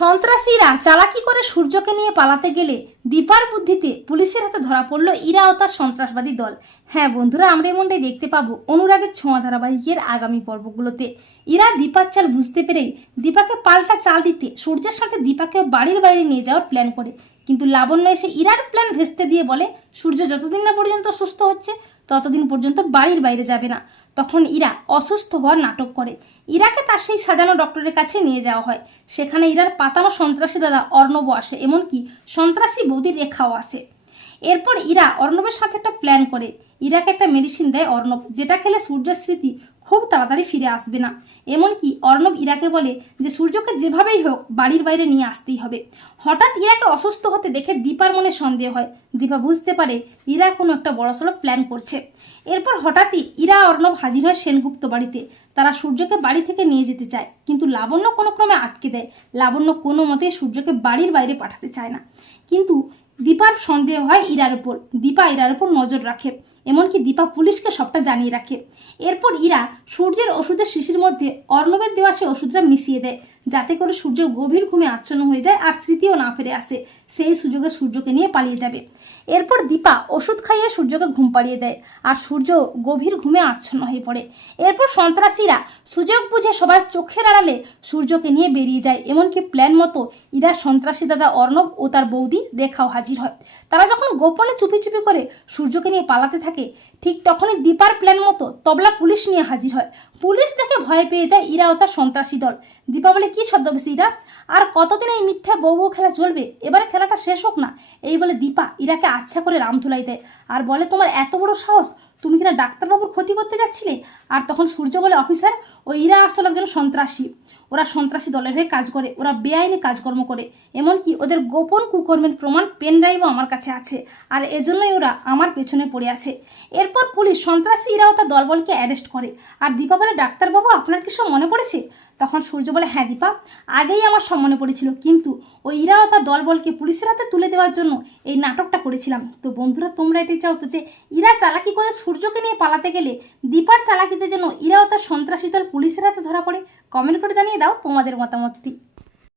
সন্ত্রাসীরা চালাকি করে সূর্যকে নিয়ে পালাতে গেলে দীপার বুদ্ধিতে পুলিশের হাতে ধরা পড়ল ইরা ও তার সন্ত্রাসবাদী দল। হ্যাঁ বন্ধুরা, আমরা এমনটাই দেখতে পাবো অনুরাগের ছোঁয়া ধারাবাহিকের আগামী পর্বগুলোতে। ইরা দীপার চাল বুঝতে পেরেই দীপাকে পাল্টা চাল দিতে সূর্যের সাথে দীপাকে বাড়ির বাইরে নিয়ে যাওয়ার প্ল্যান করে। কিন্তু লাবণ্য এসে ইরার প্ল্যান ভেস্তে দিয়ে বলে, সূর্য যতদিন না পর্যন্ত সুস্থ হচ্ছে, ততদিন পর্যন্ত বাড়ির বাইরে যাবে না। তখন ইরা অসুস্থ হওয়ার নাটক করে। ইরাকে তার সেই সাজানো ডক্টরের কাছে নিয়ে যাওয়া হয়। সেখানে ইরার পাতানো সন্ত্রাসী দাদা অর্ণব আসে, এমনকি সন্ত্রাসী বৌদির রেখাও আসে। এরপর ইরা অর্ণবের সাথে একটা প্ল্যান করে। ইরাকে একটা মেডিসিন দেয় অর্ণব, যেটা খেলে সূর্যের স্মৃতি খুব তাড়াতাড়ি ফিরে আসবে না। এমনকি অর্ণব ইরাকে বলে যে, সূর্যকে যেভাবেই হোক বাড়ির বাইরে নিয়ে আসতেই হবে। হঠাৎ ইরাকে অসুস্থ হতে দেখে দীপার মনে সন্দেহ হয়। দীপা বুঝতে পারে ইরা কোনো একটা বড়সড় প্ল্যান করছে। এরপর হঠাৎই ইরা অর্ণব হাজির হয় সেনগুপ্ত বাড়িতে। তারা সূর্যকে বাড়ি থেকে নিয়ে যেতে চায়, কিন্তু লাবণ্য কোনো ক্রমে আটকে দেয়। লাবণ্য কোনো মতে সূর্যকে বাড়ির বাইরে পাঠাতে চায় না। কিন্তু দীপার সন্দেহ হয় ইরার উপর। দীপা ইরার উপর নজর রাখে। এমনকি দীপা পুলিশকে সবটা জানিয়ে রাখে। এরপর ইরা সূর্যের ওষুধের শিশির মধ্যে অর্ণবের দেওয়া সে ওষুধটা মিশিয়ে দেয়। যাতে করে সূর্য গভীর ঘুমে আচ্ছন্ন হয়ে যায় আর স্মৃতিও না ফিরে আসে। সেই সুযোগে সূর্যকে নিয়ে পালিয়ে যাবে। এরপর দীপা ওষুধ খাইয়ে সূর্যকে ঘুম পাড়িয়ে দেয় আর সূর্য গভীর ঘুমে আচ্ছন্ন হয়ে পড়ে। এরপর সন্ত্রাসীরা সুযোগ বুঝে সবার চোখের আড়ালে সূর্যকে নিয়ে বেরিয়ে যায়। এমনকি প্ল্যান মতো ইরা সন্ত্রাসী দাদা অর্ণব ও তার বৌদি রেখাও হাজির হয়। তারা যখন গোপনে চুপি চুপি করে সূর্যকে নিয়ে পালাতে থাকে, ঠিক তখনই দীপার প্ল্যান মতো তবলা পুলিশ নিয়ে হাজির হয়। পুলিশ দেখে ভয় পেয়ে যায় ইরা ও তার সন্ত্রাসী দল। দীপা বলে কি ছদ্মবেশী ইরা? আর কতদিন এই মিথ্যা বউ বউ খেলা চলবে? এবারে খেলাটা শেষ হোক না। এই বলে দীপা ইরাকে আচ্ছা করে রাম ধুলাই দেয় আর বলে, তোমার এত বড় সাহস? তুমি কিনা ডাক্তারবাবুর ক্ষতি করতে যাচ্ছিলে? আর তখন সূর্য বলে, অফিসার ও ইরা আসলে একজন সন্ত্রাসী। ওরা সন্ত্রাসী দলের হয়ে কাজ করে, ওরা বেআইনি কাজকর্ম করে। এমনকি ওদের গোপন কুকর্মের প্রমাণ পেন ড্রাইভও আমার কাছে আছে। আর এজন্যই ওরা আমার পেছনে পড়ে আছে। এরপর পুলিশ সন্ত্রাসী ইরাও তার দলবলকে অ্যারেস্ট করে। আর দীপা বলে, ডাক্তারবাবু, আপনার কিছু মনে পড়েছে? তখন সূর্য বলে হ্যাঁ দীপা, আগেই আমার সম্মানে মনে পড়েছিল। কিন্তু ওই ইরাও তার দলবলকে পুলিশের হাতে তুলে দেওয়ার জন্য এই নাটকটা করেছিলাম। তো বন্ধুরা, তোমরা এটাই চাও তো যে, ইরা চালাকি করে সূর্যকে নিয়ে পালাতে গেলে দীপার চালাকিতে জন্য ইরাও তার সন্ত্রাসী দল পুলিশের হাতে ধরা পড়ে? কমেন্ট করে জানিয়ে দাও তোমাদের মতামতটি।